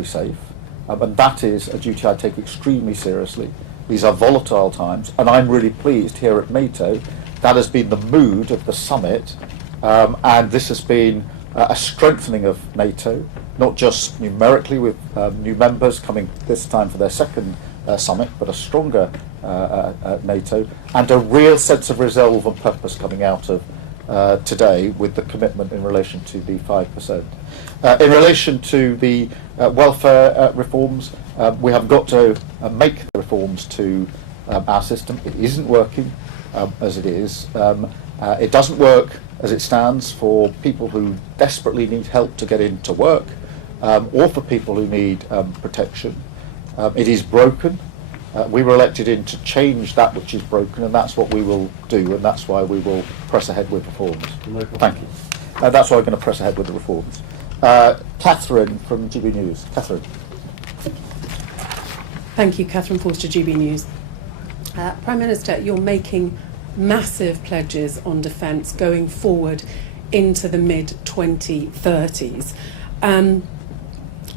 safe, and that is a duty I take extremely seriously. These are volatile times, and I'm really pleased here at NATO that has been the mood of the summit, and this has been a strengthening of NATO, not just numerically with new members coming this time for their second summit, but a stronger NATO, and a real sense of resolve and purpose coming out of today with the commitment in relation to the 5%. In relation to the welfare reforms, we have got to make the reforms to our system. It isn't working as it is. It doesn't work as it stands for people who desperately need help to get into work, or for people who need protection. It is broken. We were elected in to change that which is broken, and that's what we will do, and that's why we will press ahead with reforms. Thank you. That's why we're going to press ahead with the reforms. Catherine from GB News. Catherine. Thank you, Catherine Forster, GB News. Prime Minister, you're making massive pledges on defence going forward into the mid-2030s.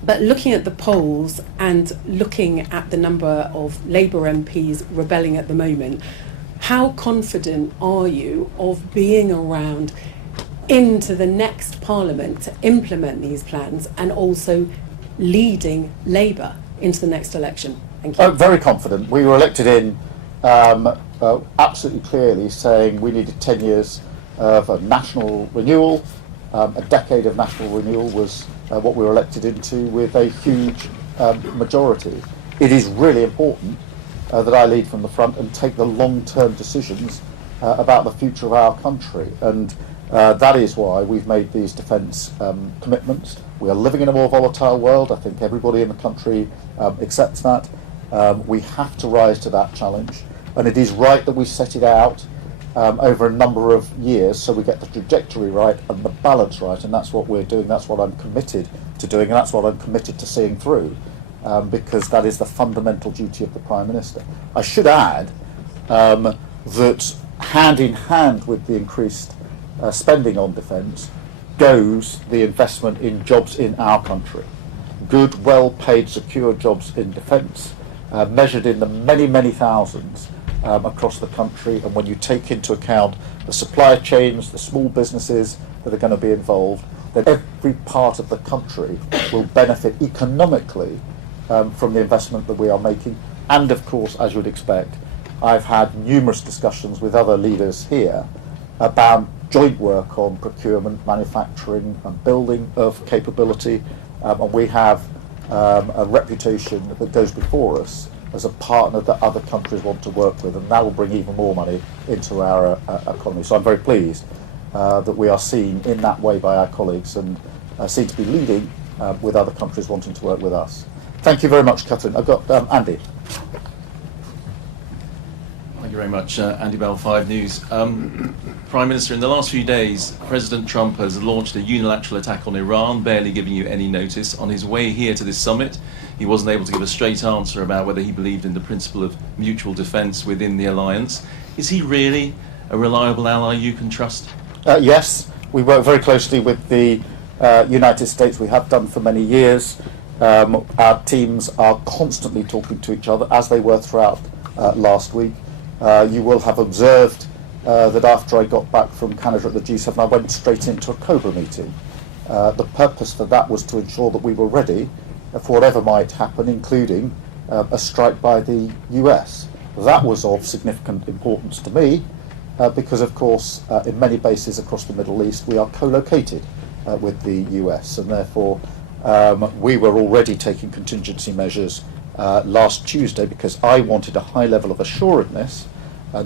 But looking at the polls and looking at the number of Labour MPs rebelling at the moment, how confident are you of being around into the next Parliament to implement these plans and also leading Labour into the next election? Thank you. Very confident. We were elected in absolutely clearly saying we needed 10 years of a national renewal. A decade of national renewal was what we were elected into with a huge majority. It is really important that I lead from the front and take the long-term decisions about the future of our country, and that is why we've made these defence commitments. We are living in a more volatile world. I think everybody in the country accepts that. We have to rise to that challenge, and it is right that we set it out over a number of years so we get the trajectory right and the balance right, and that's what we're doing. That's what I'm committed to doing, and that's what I'm committed to seeing through, because that is the fundamental duty of the Prime Minister. I should add that hand in hand with the increased spending on defence goes the investment in jobs in our country. Good, well-paid, secure jobs in defence, measured in the many, many thousands across the country, and when you take into account the supply chains, the small businesses that are going to be involved, then every part of the country will benefit economically from the investment that we are making. And of course, as you would expect, I've had numerous discussions with other leaders here about joint work on procurement, manufacturing and building of capability, and we have a reputation that goes before us as a partner that other countries want to work with, and that will bring even more money into our economy. So I'm very pleased that we are seen in that way by our colleagues and seem to be leading with other countries wanting to work with us. Thank you very much, Catherine. I've got Andy. Thank you very much, Andy Bell, 5 News. Prime Minister, in the last few days, President Trump has launched a unilateral attack on Iran, barely giving you any notice. On his way here to this summit, he wasn't able to give a straight answer about whether he believed in the principle of mutual defence within the alliance. Is he really a reliable ally you can trust? Yes, we work very closely with the United States. We have done for many years. Our teams are constantly talking to each other, as they were throughout last week. You will have observed that after I got back from Canada at the G7, I went straight into a COBRA meeting. The purpose for that was to ensure that we were ready for whatever might happen, including a strike by the US. That was of significant importance to me because, of course, in many bases across the Middle East, we are co-located with the US, and therefore we were already taking contingency measures last Tuesday because I wanted a high level of assuredness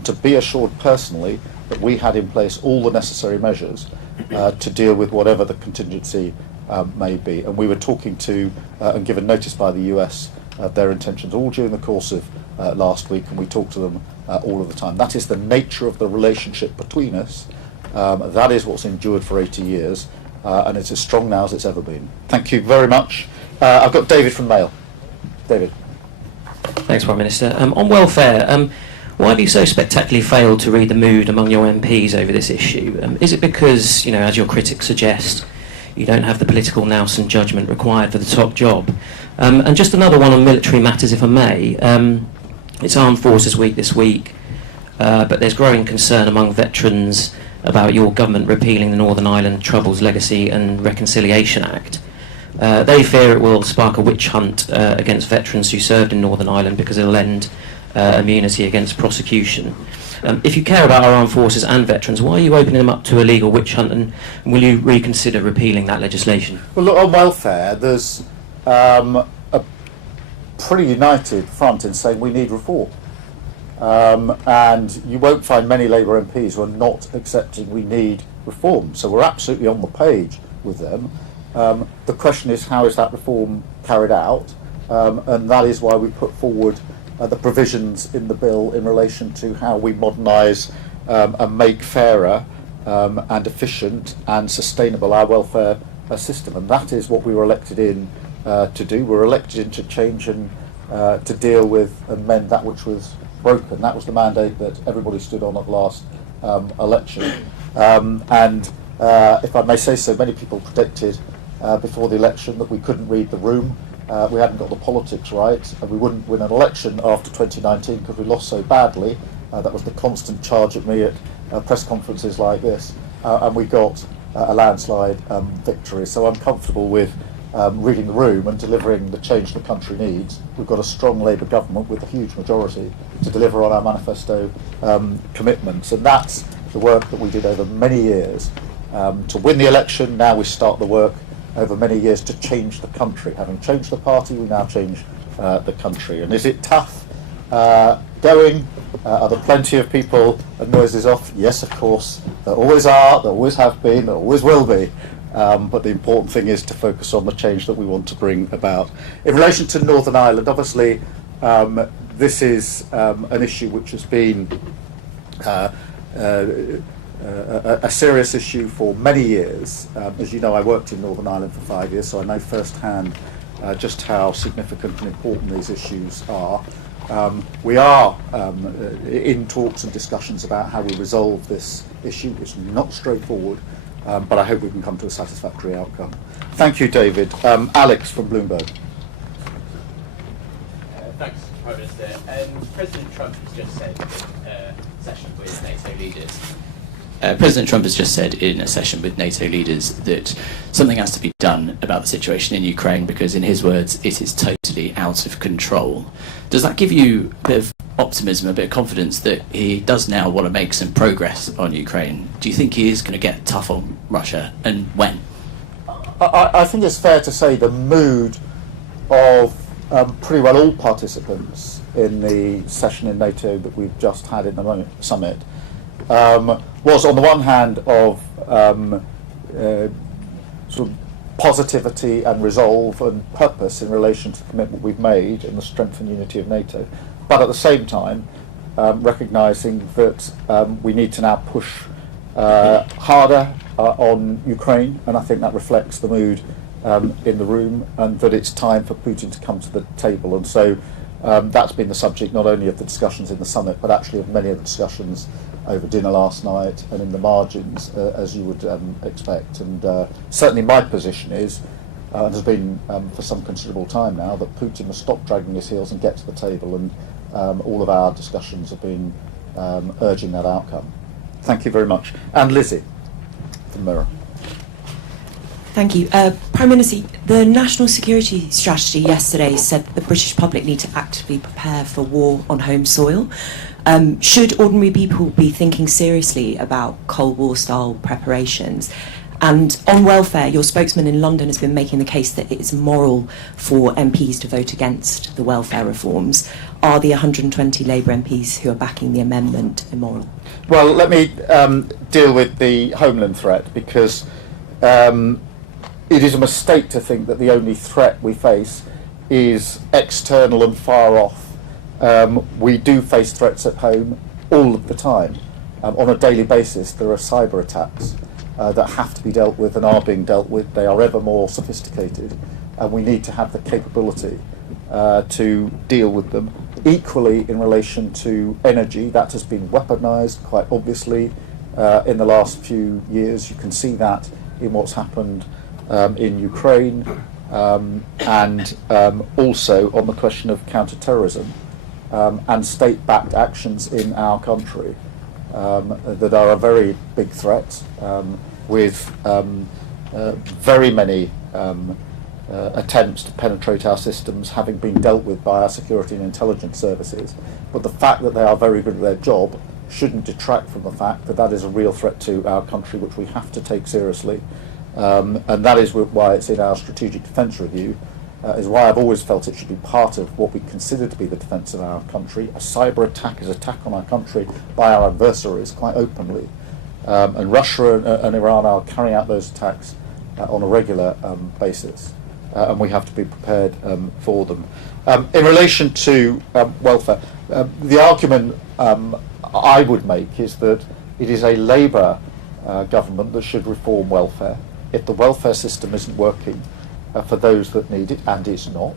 to be assured personally that we had in place all the necessary measures to deal with whatever the contingency may be. And we were talking to and given notice by the US their intentions all during the course of last week, and we talked to them all of the time. That is the nature of the relationship between us. That is what's endured for 80 years, and it's as strong now as it's ever been. Thank you very much. I've got David from Mail. David. Thanks, Prime Minister. On welfare, why have you so spectacularly failed to read the mood among your MPs over this issue? Is it because, as your critics suggest, You don't have the political nous and judgment required for the top job. And just another one on military matters, if I may. It's Armed Forces Week this week, but there's growing concern among veterans about your government repealing the Northern Ireland Troubles Legacy and Reconciliation Act. They fear it will spark a witch hunt against veterans who served in Northern Ireland because it'll end immunity against prosecution. If you care about our armed forces and veterans, why are you opening them up to a legal witch hunt, and will you reconsider repealing that legislation? Well, look, on welfare, there's a pretty united front in saying we need reform. And you won't find many Labour MPs who are not accepting we need reform. So we're absolutely on the page with them. The question is, how is that reform carried out? And that is why we put forward the provisions in the bill in relation to how we modernise and make fairer and efficient and sustainable our welfare system. And that is what we were elected in to do. We were elected in to change and to deal with and mend that which was broken. That was the mandate that everybody stood on at the last election. And if I may say so, many people predicted before the election that we couldn't read the room. We hadn't got the politics right, and we wouldn't win an election after 2019 because we lost so badly. That was the constant charge at me at press conferences like this, and we got a landslide victory. So I'm comfortable with reading the room and delivering the change the country needs. We've got a strong Labour government with a huge majority to deliver on our manifesto commitments, and that's the work that we did over many years to win the election. Now we start the work over many years to change the country. Having changed the party, we now change the country. And is it tough going? Are there plenty of people and noises off? Yes, of course. There always are, there always have been, there always will be. But the important thing is to focus on the change that we want to bring about. In relation to Northern Ireland, obviously, this is an issue which has been a serious issue for many years. As you know, I worked in Northern Ireland for 5 years, so I know firsthand just how significant and important these issues are. We are in talks and discussions about how we resolve this issue. It's not straightforward, but I hope we can come to a satisfactory outcome. Thank you, David. Alex from Bloomberg. Thanks, Prime Minister. President Trump has just said in a session with NATO leaders. President Trump has just said in a session with NATO leaders that something has to be done about the situation in Ukraine because, in his words, it is totally out of control. Does that give you a bit of optimism, a bit of confidence that he does now want to make some progress on Ukraine? Do you think he is going to get tough on Russia, and when? I think it's fair to say the mood of pretty well all participants in the session in NATO that we've just had in the summit was on the one hand of sort of positivity and resolve and purpose in relation to the commitment we've made in the strength and unity of NATO, but at the same time recognising that we need to now push harder on Ukraine, and I think that reflects the mood in the room, and that it's time for Putin to come to the table. And so that's been the subject not only of the discussions in the summit, but actually of many of the discussions over dinner last night and in the margins, as you would expect. And certainly my position is, and has been for some considerable time now, that Putin must stop dragging his heels and get to the table, and all of our discussions have been urging that outcome. Thank you very much. And Lizzie from Mirror. Thank you. Prime Minister, the National Security Strategy yesterday said that the British public need to actively prepare for war on home soil. Should ordinary people be thinking seriously about Cold War style preparations? And on welfare, your spokesman in London has been making the case that it is moral for MPs to vote against the welfare reforms. Are the 120 Labour MPs who are backing the amendment immoral? Well, let me deal with the homeland threat, because it is a mistake to think that the only threat we face is external and far off. We do face threats at home all of the time. On a daily basis, there are cyber attacks that have to be dealt with and are being dealt with. They are ever more sophisticated, and we need to have the capability to deal with them. Equally, in relation to energy, that has been weaponised quite obviously in the last few years. You can see that in what's happened in Ukraine, and also on the question of counter-terrorism and state-backed actions in our country that are a very big threat, with very many attempts to penetrate our systems having been dealt with by our security and intelligence services. But the fact that they are very good at their job shouldn't detract from the fact that that is a real threat to our country, which we have to take seriously. And that is why it's in our strategic defence review, is why I've always felt it should be part of what we consider to be the defence of our country. A cyber attack is attack on our country by our adversaries quite openly. And Russia and Iran are carrying out those attacks on a regular basis. And we have to be prepared for them. In relation to welfare, the argument I would make is that it is a Labour government that should reform welfare. If the welfare system isn't working for those that need it, and it's not,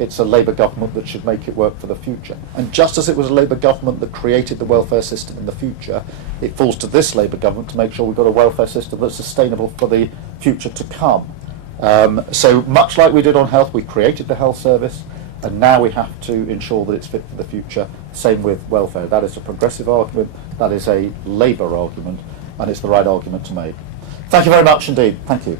it's a Labour government that should make it work for the future. And just as it was a Labour government that created the welfare system in the future, it falls to this Labour government to make sure we've got a welfare system that's sustainable for the future to come. So much like we did on health, we created the health service, and now we have to ensure that it's fit for the future. Same with welfare. That is a progressive argument, that is a Labour argument, and it's the right argument to make. Thank you very much indeed. Thank you.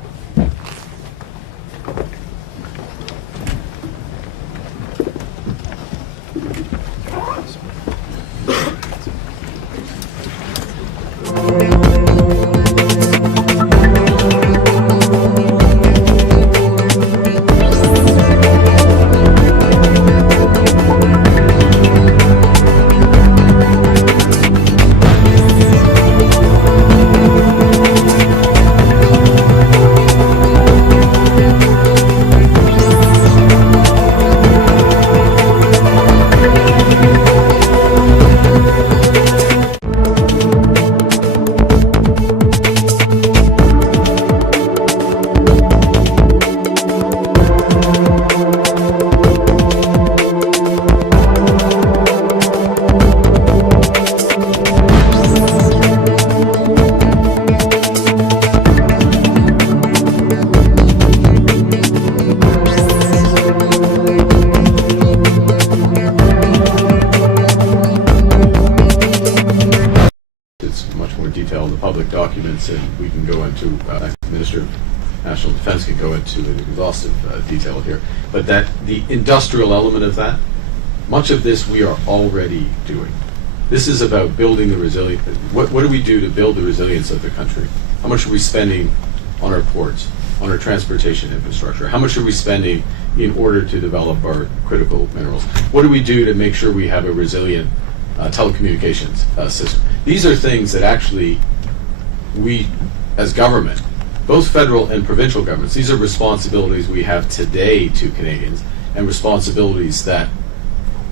And we can go into, the Minister of National Defense can go into an exhaustive detail here, but that the industrial element of that, much of this we are already doing. This is about building the resilience. What do we do to build the resilience of the country? How much are we spending on our ports, on our transportation infrastructure? How much are we spending in order to develop our critical minerals? What do we do to make sure we have a resilient telecommunications system? These are things that actually we, as government, both federal and provincial governments, these are responsibilities we have today to Canadians, and responsibilities that,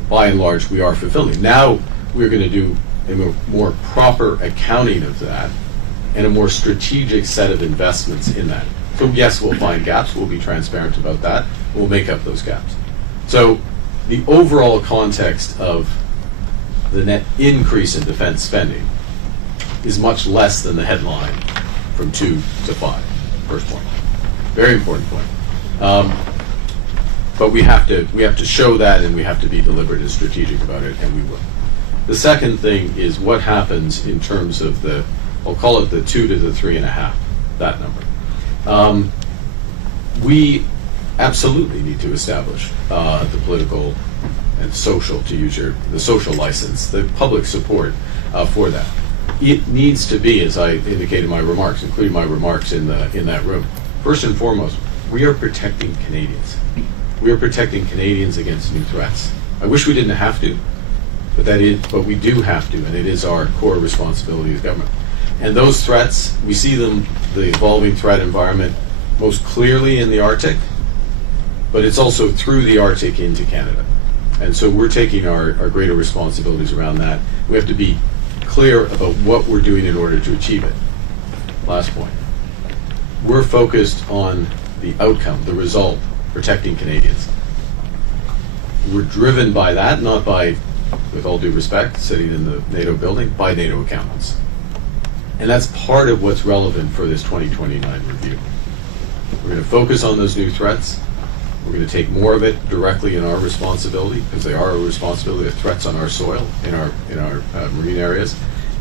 by and large, we are fulfilling. Now we're going to do a more proper accounting of that and a more strategic set of investments in that. So yes, we'll find gaps, we'll be transparent about that, we'll make up those gaps. So the overall context of the net increase in defense spending is much less than the headline from 2 to 5. First point, very important point. But we have to show that, and we have to be deliberate and strategic about it, and we will. The second thing is what happens in terms of the, I'll call it the 2 to the 3.5, that number. We absolutely need to establish the political and social, to use the social license, the public support for that. It needs to be, as I indicated in my remarks, including my remarks in that room, first and foremost, we are protecting Canadians. We are protecting Canadians against new threats. I wish we didn't have to, but we do have to, and it is our core responsibility as government. And those threats, we see them, the evolving threat environment, most clearly in the Arctic, but it's also through the Arctic into Canada. And so we're taking our greater responsibilities around that. We have to be clear about what we're doing in order to achieve it. Last point. We're focused on the outcome, the result, protecting Canadians. We're driven by that, not by, with all due respect, sitting in the NATO building, by NATO accountants. And that's part of what's relevant for this 2029 review. We're going to focus on those new threats. We're going to take more of it directly in our responsibility, because they are a responsibility of threats on our soil, in our marine areas.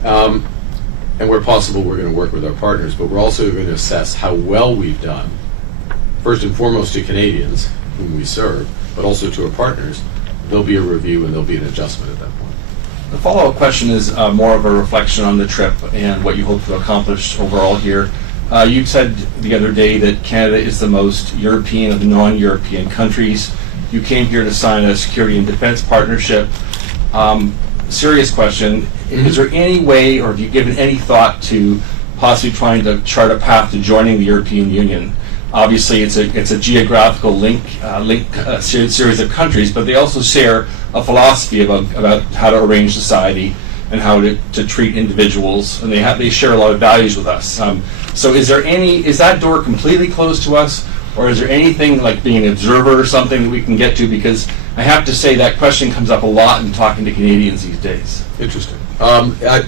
And where possible, we're going to work with our partners, but we're also going to assess how well we've done, first and foremost to Canadians, whom we serve, but also to our partners. There'll be a review and there'll be an adjustment at that point. The follow-up question is more of a reflection on the trip and what you hope to accomplish overall here. You said the other day that Canada is the most European of the non-European countries. You came here to sign a security and defense partnership. Serious question, is there any way, or have you given any thought to possibly trying to chart a path to joining the European Union? Obviously, it's a geographical series of countries, but they also share a philosophy about how to arrange society and how to treat individuals, and they share a lot of values with us. So is that door completely closed to us, or is there anything like being an observer or something that we can get to? Because I have to say that question comes up a lot in talking to Canadians these days. Interesting. I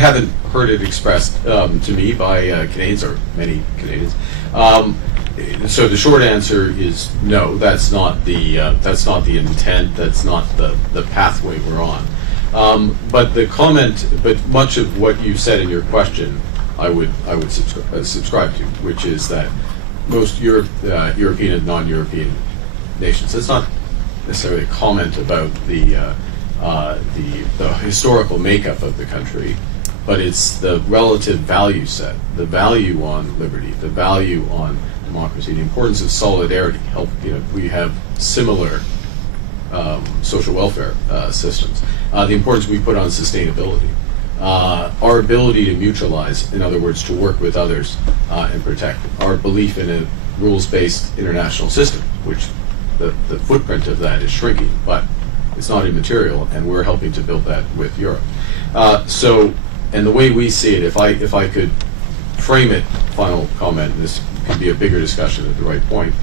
haven't heard it expressed to me by Canadians, or many Canadians. So the short answer is no. That's not the intent. That's not the pathway we're on. But much of what you said in your question, I would subscribe to, which is that most European and non-European nations. It's not necessarily a comment about the historical makeup of the country, but it's the relative value set, the value on liberty, the value on democracy, the importance of solidarity. We have similar social welfare systems. The importance we put on sustainability. Our ability to mutualize, in other words, to work with others and protect. Our belief in a rules-based international system, which the footprint of that is shrinking, but it's not immaterial, and we're helping to build that with Europe. And the way we see it, if I could frame it, final comment, and this could be a bigger discussion at the right point.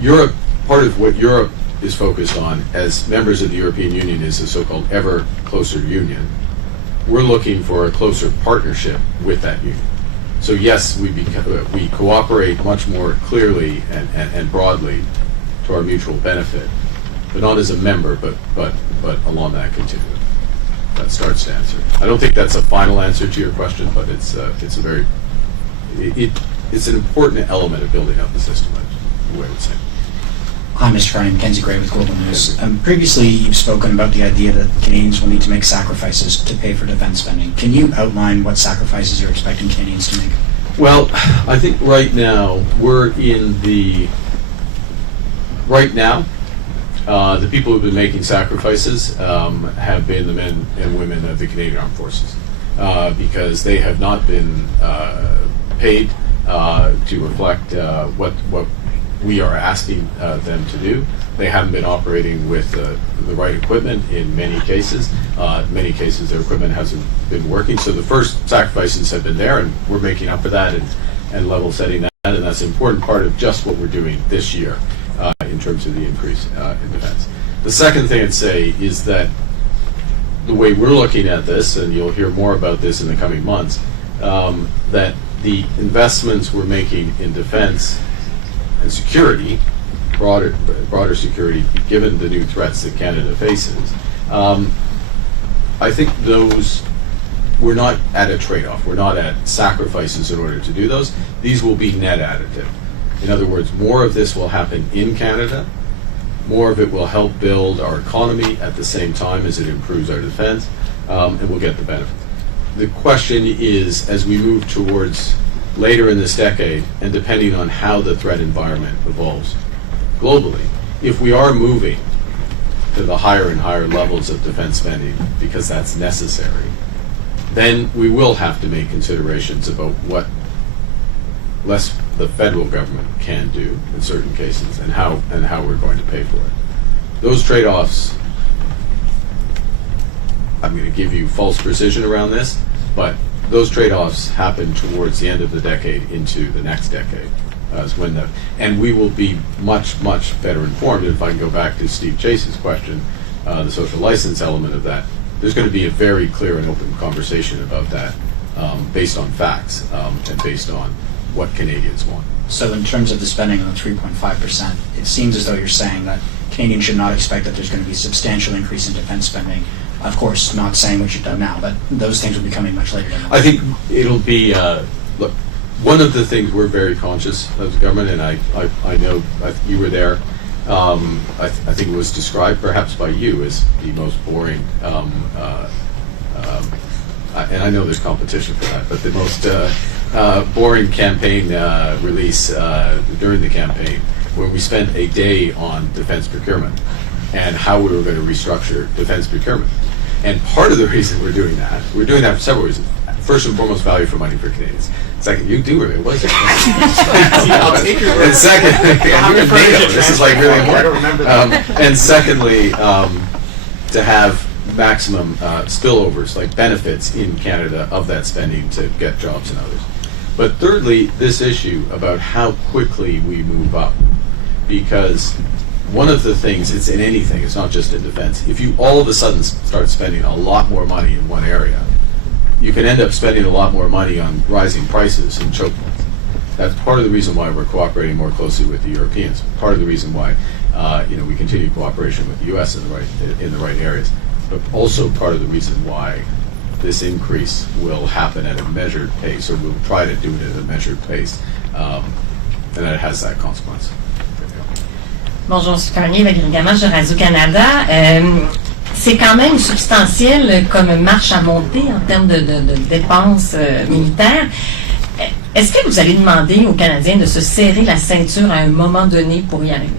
Europe, part of what Europe is focused on as members of the European Union is a so-called ever closer union. We're looking for a closer partnership with that union. So yes, we cooperate much more clearly and broadly to our mutual benefit, but not as a member, but along that continuum. That starts to answer. I don't think that's a final answer to your question, but it's an important element of building up the system, the way I would say. Hi, Mr. Carney. Mackenzie Gray with Global News. Previously, you've spoken about the idea that Canadians will need to make sacrifices to pay for defense spending. Can you outline what sacrifices you're expecting Canadians to make? Well, I think right now, the people who've been making sacrifices have been the men and women of the Canadian Armed Forces, because they have not been paid to reflect what we are asking them to do. They haven't been operating with the right equipment in many cases. In many cases, their equipment hasn't been working. So the first sacrifices have been there, and we're making up for that and level setting that. And that's an important part of just what we're doing this year in terms of the increase in defense. The second thing I'd say is that the way we're looking at this, and you'll hear more about this in the coming months, that the investments we're making in defense and security, broader security, given the new threats that Canada faces, I think those, we're not at a trade-off. We're not at sacrifices in order to do those. These will be net additive. In other words, more of this will happen in Canada. More of it will help build our economy at the same time as it improves our defense, and we'll get the benefits. The question is, as we move towards later in this decade, and depending on how the threat environment evolves globally, if we are moving to the higher and higher levels of defense spending because that's necessary, then we will have to make considerations about what less the federal government can do in certain cases and how we're going to pay for it. Those trade-offs, I'm going to give you false precision around this, but those trade-offs happen towards the end of the decade into the next decade, and we will be much, much better informed. If I can go back to Steve Chase's question, the social license element of that, there's going to be a very clear and open conversation about that, based on facts and based on what Canadians want. So in terms of the spending on the 3.5%, it seems as though you're saying that Canadians should not expect that there's going to be a substantial increase in defense spending. Of course, not saying what you've done now, but those things will be coming much later down the line. I think it'll be, look, one of the things we're very conscious as a government, and I know you were there, I think it was described perhaps by you as the most boring, and I know there's competition for that, but the most boring campaign release during the campaign, where we spent a day on defense procurement and how we were going to restructure defense procurement. And part of the reason we're doing that for several reasons. First and foremost, value for money for Canadians. Second, you do really, was it? I'll take your word. And second, you're in NATO. This is like really important. I don't remember that. And secondly, to have maximum spillovers, like benefits in Canada of that spending to get jobs and others. But thirdly, this issue about how quickly we move up, because one of the things, it's in anything, it's not just in defense, if you all of a sudden start spending a lot more money in one area, you can end up spending a lot more money on rising prices and choke points. That's part of the reason why we're cooperating more closely with the Europeans. Part of the reason why we continue cooperation with the U.S. in the right areas, but also part of the reason why this increase will happen at a measured pace, or we'll try to do it at a measured pace, and that it has that consequence. Bonjour, je suis Carnier avec Gamage de Radio-Canada. C'est quand même substantiel comme marche à monter en termes de dépenses militaires. Est-ce que vous allez demander aux Canadiens de se serrer la ceinture à un moment donné pour y arriver?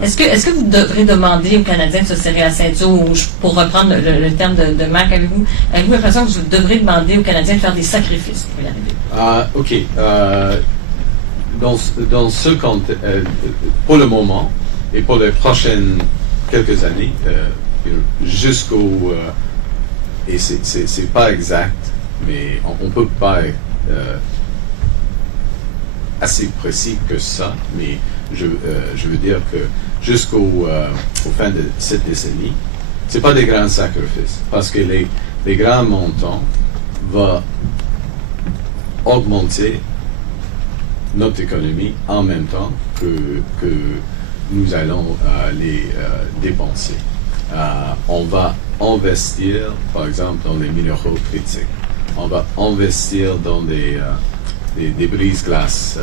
Est-ce que vous devrez demander aux Canadiens de se serrer la ceinture, ou pour reprendre le terme de Marc, avez-vous l'impression que vous devrez demander aux Canadiens de faire des sacrifices pour y arriver? OK. Dans ce contexte, pour le moment, et pour les prochaines quelques années, jusqu'au... et c'est pas exact, mais on peut pas être assez précis que ça, mais je veux dire que jusqu'au fin de cette décennie, c'est pas des grands sacrifices, parce que les grands montants vont augmenter notre économie en même temps que nous allons les dépenser. On va investir, par exemple, dans les minéraux critiques. On va investir dans des brise-glaces,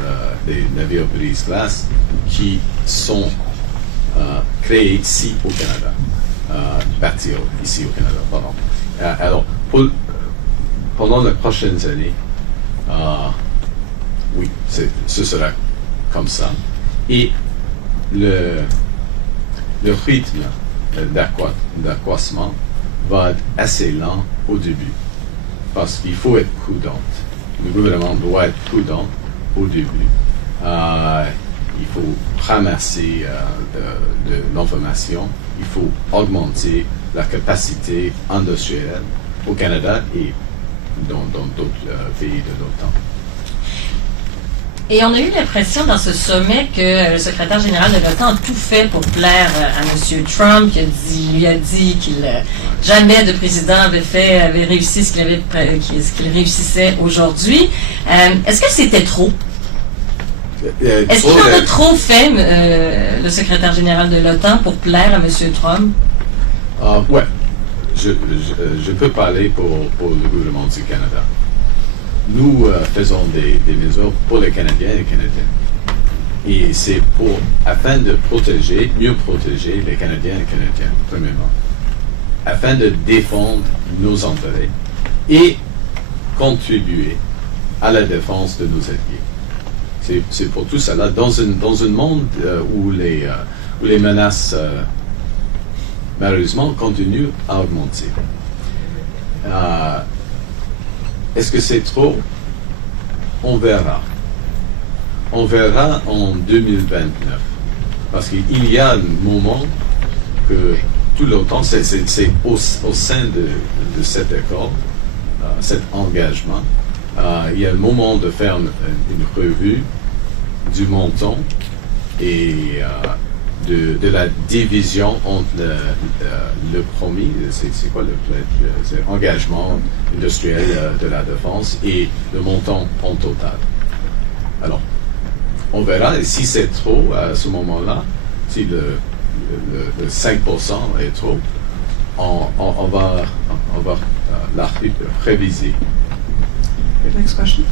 des navires brise-glaces qui sont créés ici au Canada, bâtis ici au Canada, pardon. Alors, pendant les prochaines années, oui, ce sera comme ça. Et le rythme d'accroissement va être assez lent au début, parce qu'il faut être prudent. Le gouvernement doit être prudent au début. Il faut ramasser de l'information, il faut augmenter la capacité industrielle au Canada et dans d'autres pays de l'OTAN. Et on a eu l'impression dans ce sommet que le secrétaire général de l'OTAN a tout fait pour plaire à M. Trump, qui lui a dit qu'il jamais de président avait réussi ce qu'il réussissait aujourd'hui. Est-ce que c'était trop? Est-ce qu'il en a trop fait, le secrétaire général de l'OTAN, pour plaire à M. Trump? Ouais, je peux parler pour le gouvernement du Canada. Nous faisons des mesures pour les Canadiens et les Canadiennes. Et c'est afin de mieux protéger les Canadiens et les Canadiennes, premièrement. Afin de défendre nos intérêts et contribuer à la défense de nos alliés. C'est pour tout cela. Dans un monde où les menaces, malheureusement, continuent à augmenter. Est-ce que c'est trop? On verra. On verra en 2029. Parce qu'il y a un moment que tout l'OTAN, c'est au sein de cet accord, cet engagement, il y a un moment de faire une revue du montant et de la division entre le promis, c'est quoi c'est l'engagement industriel de la défense et le montant en total. Alors, on verra, et si c'est trop à ce moment-là, si le 5% est trop, on va la réviser. Next question.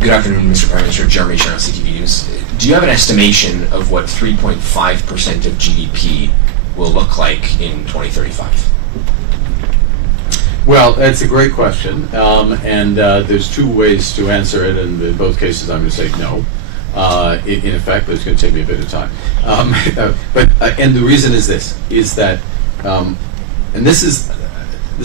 Good afternoon, Mr. Prime Minister. Jeremy Sharrow, CTV News. Do you have an estimation of what 3.5% of GDP will look like in 2035? Well, that's a great question, and there's two ways to answer it, and in both cases I'm going to say no. In effect, but it's going to take me a bit of time. And the reason is this, is that, and this is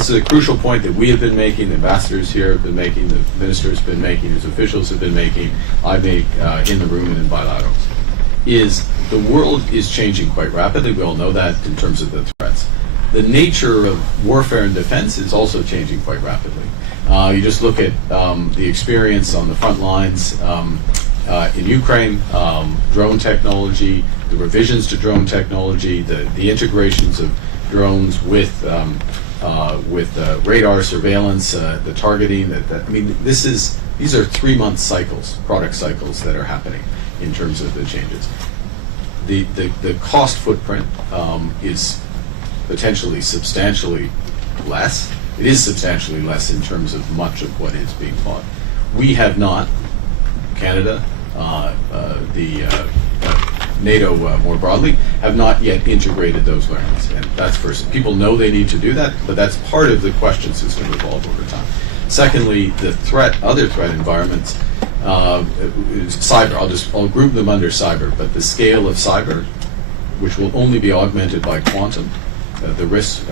a crucial point that we have been making, the ambassadors here have been making, the ministers have been making, his officials have been making, I make in the room and in bilaterals, is the world is changing quite rapidly. We all know that in terms of the threats. The nature of warfare and defense is also changing quite rapidly. You just look at the experience on the front lines in Ukraine, drone technology, the revisions to drone technology, the integrations of drones with radar surveillance, the targeting. I mean, these are 3-month cycles, product cycles that are happening in terms of the changes. The cost footprint is potentially substantially less. It is substantially less in terms of much of what is being fought. We have not, Canada, NATO more broadly, have not yet integrated those learnings. And that's first. People know they need to do that, but that's part of the questions that's going to evolve over time. Secondly, the other threat environments, cyber, I'll group them under cyber, but the scale of cyber, which will only be augmented by quantum, the risks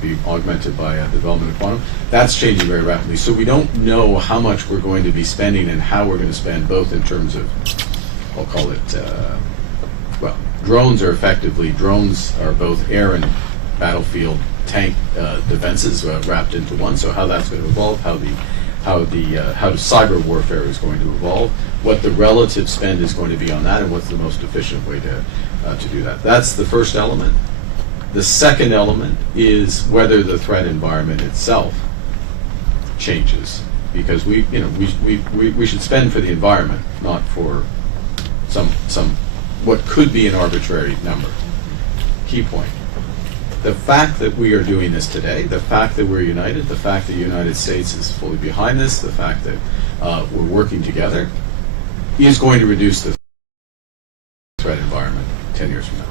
be augmented by the development of quantum, that's changing very rapidly. So we don't know how much we're going to be spending and how we're going to spend, both in terms of, I'll call it, drones are both air and battlefield tank defenses wrapped into one. So how that's going to evolve, how cyber warfare is going to evolve, what the relative spend is going to be on that, and what's the most efficient way to do that. That's the first element. The second element is whether the threat environment itself changes, because we should spend for the environment, not for some what could be an arbitrary number. Key point. The fact that we are doing this today, the fact that we're united, the fact that the United States is fully behind this, the fact that we're working together, is going to reduce the threat environment 10 years from now.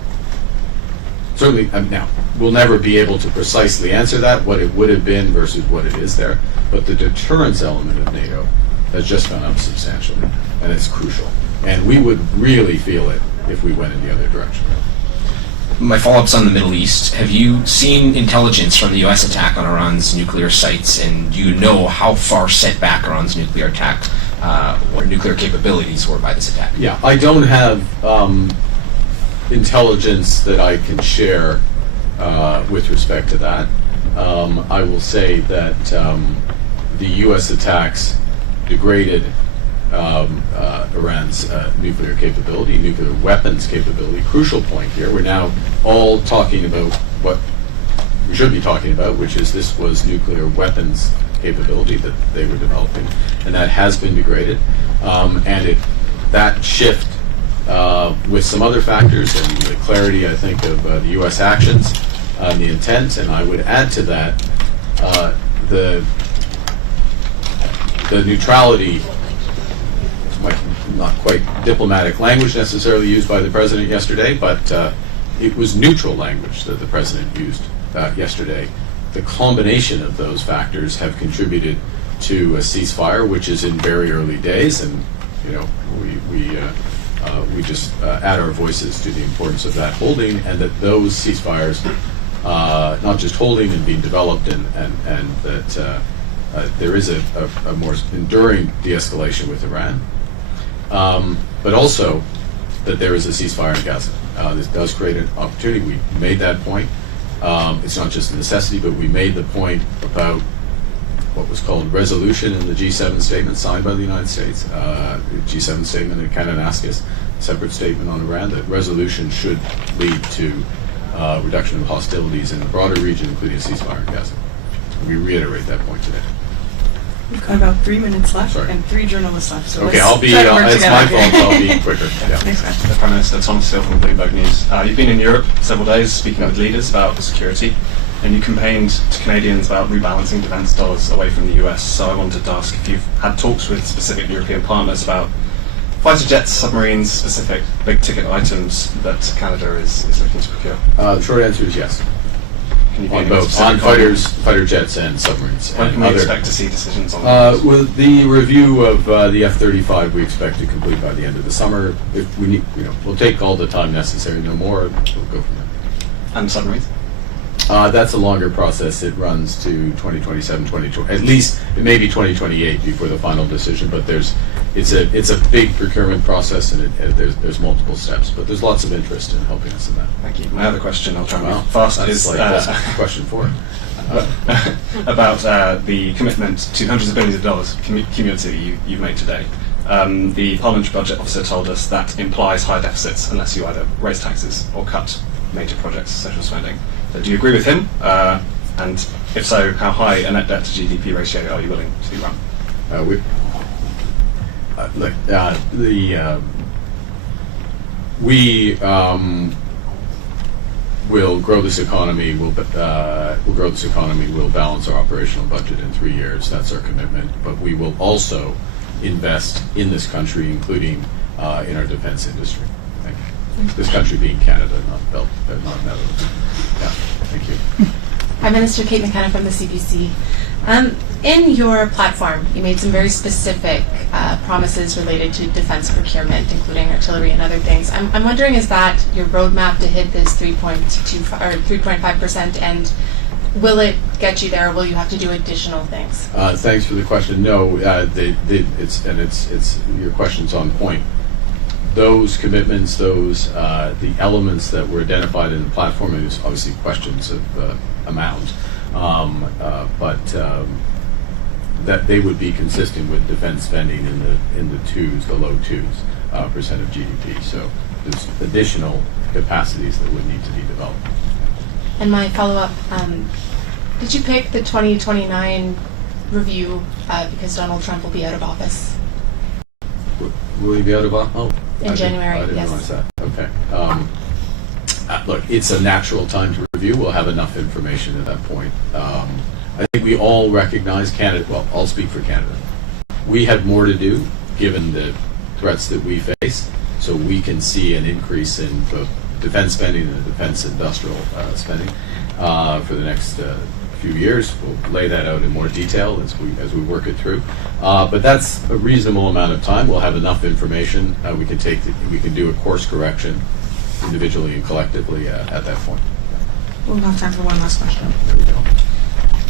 Certainly, now, we'll never be able to precisely answer that, what it would have been versus what it is there, but the deterrence element of NATO has just gone up substantially, and it's crucial. And we would really feel it if we went in the other direction. My follow-up's on the Middle East. Have you seen intelligence from the U.S. attack on Iran's nuclear sites, and do you know how far set back Iran's nuclear attack or nuclear capabilities were by this attack? Yeah, I don't have intelligence that I can share with respect to that. I will say that the U.S. attacks degraded Iran's nuclear capability, nuclear weapons capability. Crucial point here. We're now all talking about what we should be talking about, which is this was nuclear weapons capability that they were developing, and that has been degraded. That shift with some other factors and the clarity, I think, of the U.S. actions and the intent, and I would add to that the neutrality, not quite diplomatic language necessarily used by the president yesterday, but it was neutral language that the president used yesterday. The combination of those factors have contributed to a ceasefire, which is in very early days, and we just add our voices to the importance of that holding, and that those ceasefires, not just holding and being developed, and that there is a more enduring de-escalation with Iran, but also that there is a ceasefire in Gaza. This does create an opportunity. We made that point. It's not just a necessity, but we made the point about what was called resolution in the G7 statement signed by the United States. The G7 statement in Kananaskis, separate statement on Iran, that resolution should lead to reduction of hostilities in the broader region, including a ceasefire in Gaza. We reiterate that point today. We've got about 3 minutes left Sorry. and 3 journalists left. So Okay, let's I'll be, try to work it's my together. fault, so I'll be quicker. Yeah. Next question. Prime Minister Thomas Steele from Bloomberg News. You've been in Europe several days speaking with leaders about security, and you campaigned to Canadians about rebalancing defence dollars away from the US. So I wanted to ask if you've had talks with specific European partners about fighter jets, submarines, specific big-ticket items that Canada is looking to procure. The short answer is yes. Can you be On any both, specific on fighter jets and submarines. When and can we other- expect to see decisions on those? With the review of the F-35, we expect to complete by the end of the summer. If we need, we'll take all the time necessary, no more. We'll go from there. And submarines? That's a longer process. It runs to 2027, 2020. At least it may be 2028 before the final decision. But it's a big procurement process, and there's multiple steps. But there's lots of interest in helping us in that. Thank you. My other question, I'll try and Well, be fast, that's is like question 4. about the commitment to hundreds of billions of dollars cumulatively you've made today. The parliamentary budget officer told us that implies high deficits unless you either raise taxes or cut major projects, social spending. So do you agree with him? And if so, how high a net debt to GDP ratio are you willing to run? We will grow this economy. We'll grow this economy. We'll balance our operational budget in 3 years. That's our commitment. But we will also invest in this country, including in our defense industry. Thank you. This country being Canada, not Netherlands. Yeah. Thank you. Prime Minister Kate McKenna from the CBC. In your platform, you made some very specific promises related to defense procurement, including artillery and other things. I'm wondering, is that your roadmap to hit this 3.25 or 3.5%, and will it get you there, or will you have to do additional things? Thanks for the question. No, it's your question's on point. Those commitments, the elements that were identified in the platform, and there's obviously questions of amount, but that they would be consistent with defense spending in the low twos percent of GDP. So there's additional capacities that would need to be developed. And my follow-up, did you pick the 2029 review because Donald Trump will be out of office? Will he be out of office? Oh, in January, I didn't yes. realize that. Okay. Look, it's a natural time to review. We'll have enough information at that point. I think we all recognize Canada. Well, I'll speak for Canada. We have more to do given the threats that we face, so we can see an increase in both defense spending and defense industrial spending for the next few years. We'll lay that out in more detail as we work it through. But that's a reasonable amount of time. We'll have enough information. We can do a course correction individually and collectively at that point. We'll have time for one last question. There we go.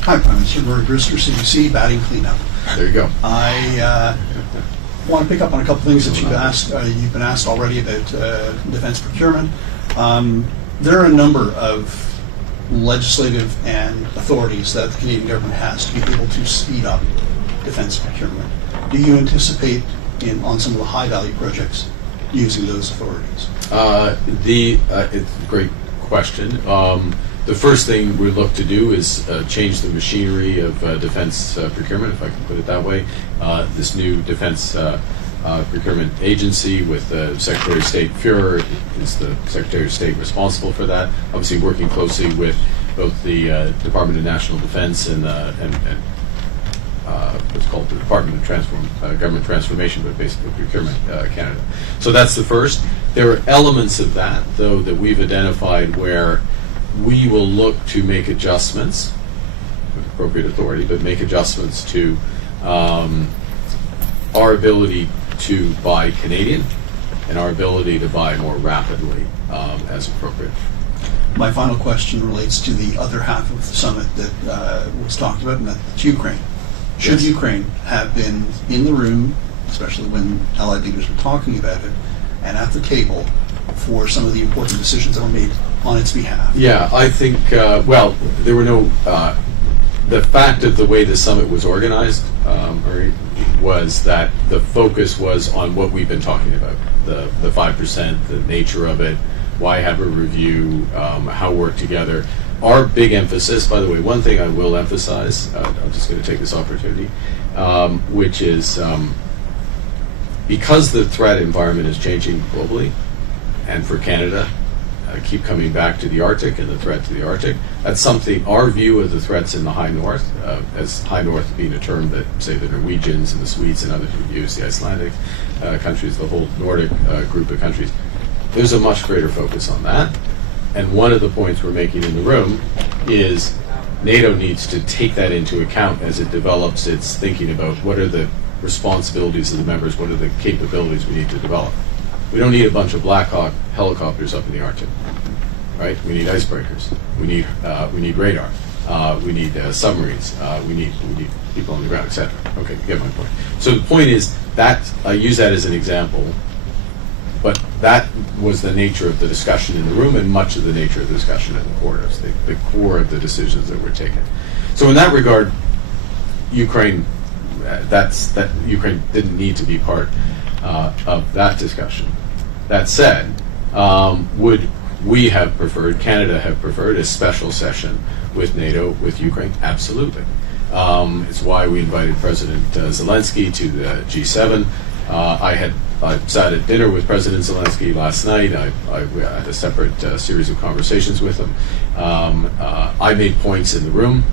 Hi, Prime Minister. Rory Brister, CBC, batting cleanup. There you go. I want to pick up on a couple things that you've been asked already about defense procurement. There are a number of legislative and authorities that the Canadian government has to be able to speed up defense procurement. Do you anticipate on some of the high-value projects using those authorities? It's a great question. The first thing we look to do is change the machinery of defense procurement, if I can put it that way. This new defense procurement agency with Secretary of State Fuhrer is the Secretary of State responsible for that. Obviously, working closely with both the Department of National Defense and what's called the Department of Government Transformation, but basically Procurement Canada. So that's the first. There are elements of that, though, that we've identified where we will look to make adjustments with appropriate authority, but make adjustments to our ability to buy Canadian and our ability to buy more rapidly as appropriate. My final question relates to the other half of the summit that was talked about, and that's Ukraine. Should Ukraine have been in the room, especially when Allied leaders were talking about it, and at the table for some of the important decisions that were made on its behalf? Yeah, I think, well, there were no, the fact of the way the summit was organized was that the focus was on what we've been talking about, the 5%, the nature of it, why have a review, how work together. our big emphasis, by the way, one thing I will emphasize, I'm just going to take this opportunity, which is because the threat environment is changing globally, and for Canada, I keep coming back to the Arctic and the threat to the Arctic. That's something, our view of the threats in the High North, as High North being a term that, say, the Norwegians and the Swedes and others would use, the Icelandic countries, the whole Nordic group of countries, there's a much greater focus on that. And one of the points we're making in the room is NATO needs to take that into account as it develops its thinking about what are the responsibilities of the members, what are the capabilities we need to develop. We don't need a bunch of Black Hawk helicopters up in the Arctic, right? We need icebreakers. We need radar. We need submarines. We need people on the ground, etc. Okay, you get my point. So the point is that I use that as an example, but that was the nature of the discussion in the room and much of the nature of the discussion in the quarters, the core of the decisions that were taken. So in that regard, Ukraine, Ukraine didn't need to be part of that discussion. That said, would we have preferred, Canada have preferred, a special session with NATO, with Ukraine? Absolutely. It's why we invited President Zelensky to the G7. I sat at dinner with President Zelensky last night. I had a separate series of conversations with him. I made points in the room,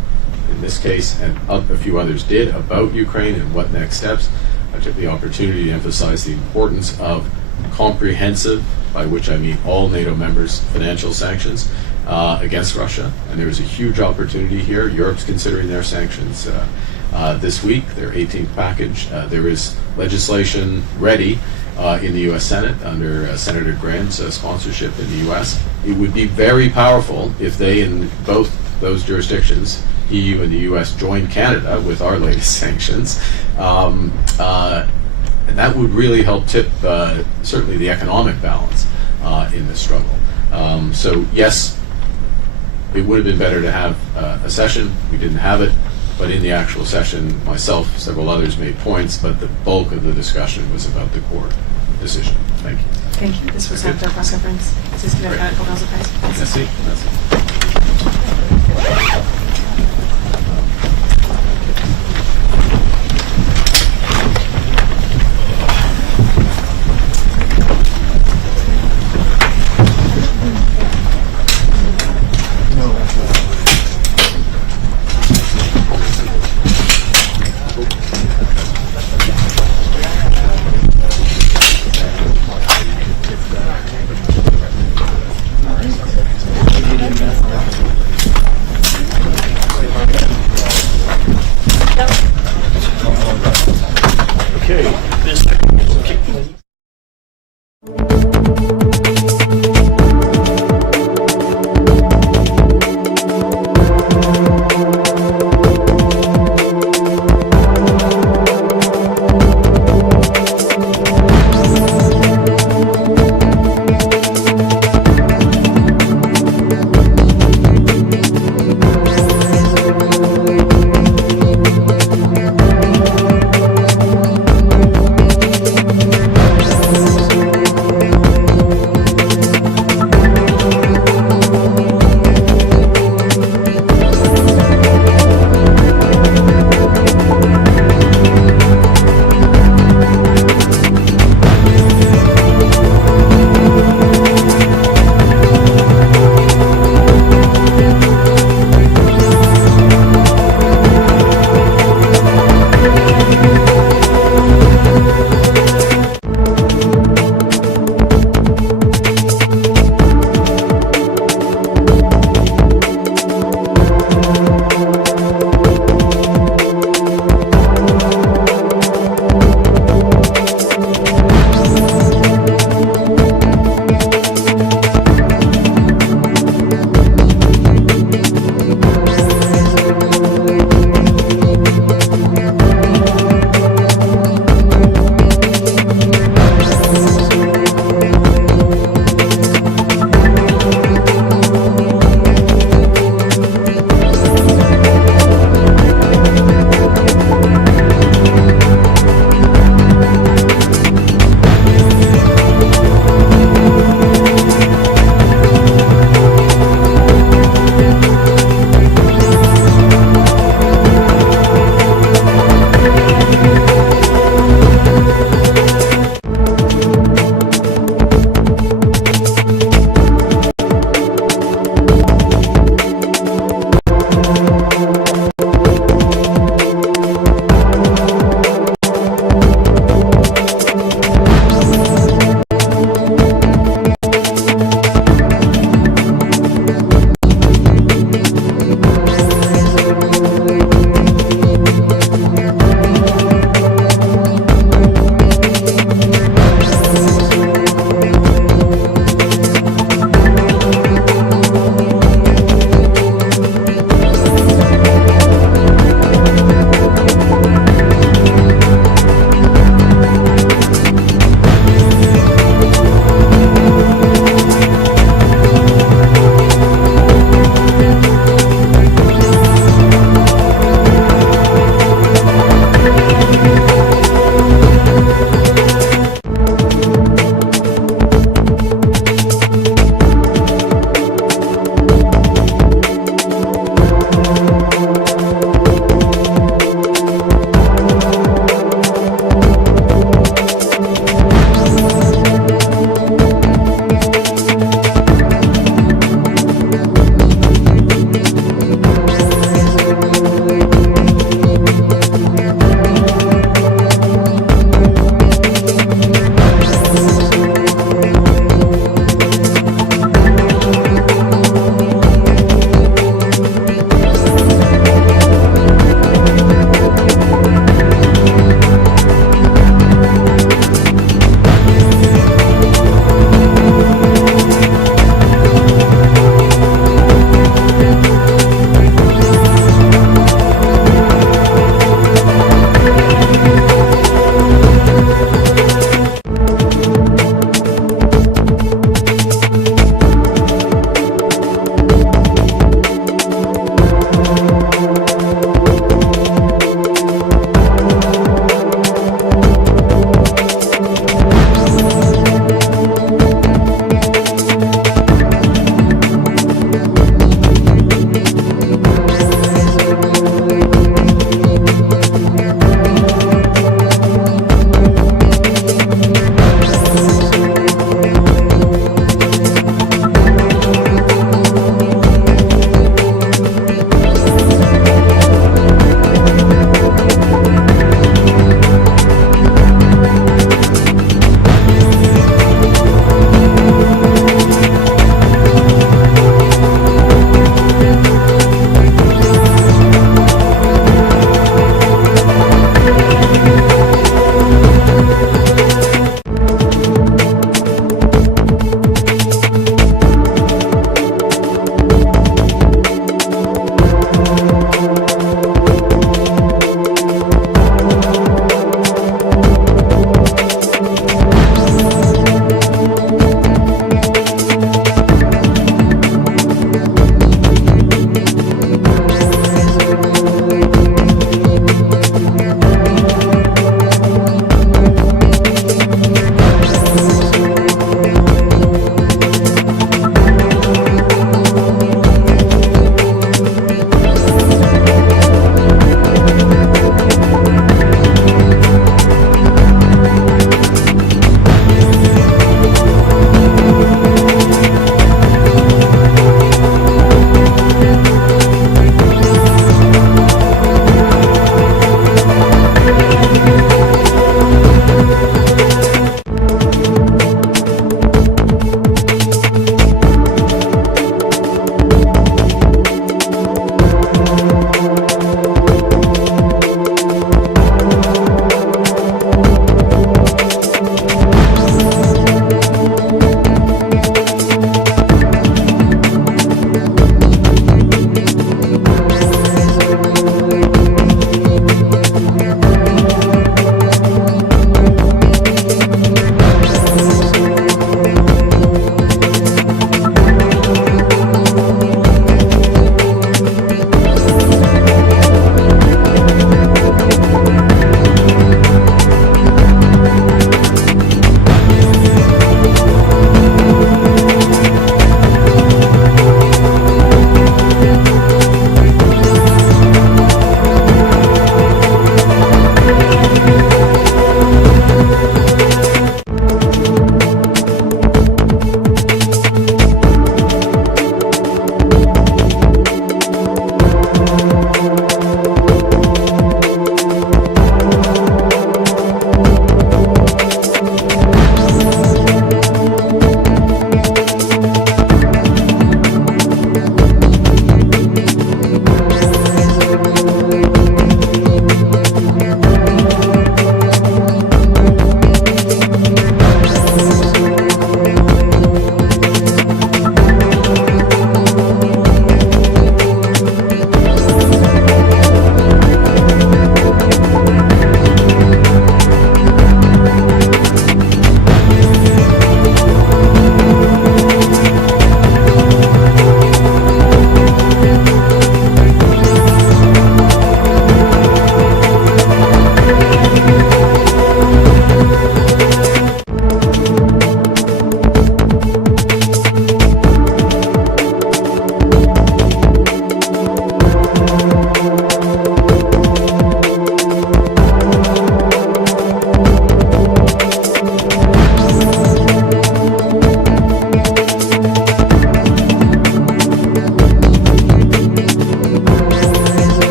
in this case, and a few others did, about Ukraine and what next steps. I took the opportunity to emphasize the importance of comprehensive, by which I mean all NATO members, financial sanctions against Russia. And there is a huge opportunity here. Europe's considering their sanctions this week, their 18th package. There is legislation ready in the U.S. Senate under Senator Graham's sponsorship in the U.S. It would be very powerful if they, in both those jurisdictions, EU and the U.S., joined Canada with our latest sanctions. And that would really help tip certainly the economic balance in this struggle. So yes, it would have been better to have a session. We didn't have it, but in the actual session, myself, several others made points, but the bulk of the discussion was about the core decision. Thank you. Thank you. This was our press conference. C'est ce qui va faire la conférence de presse. Merci.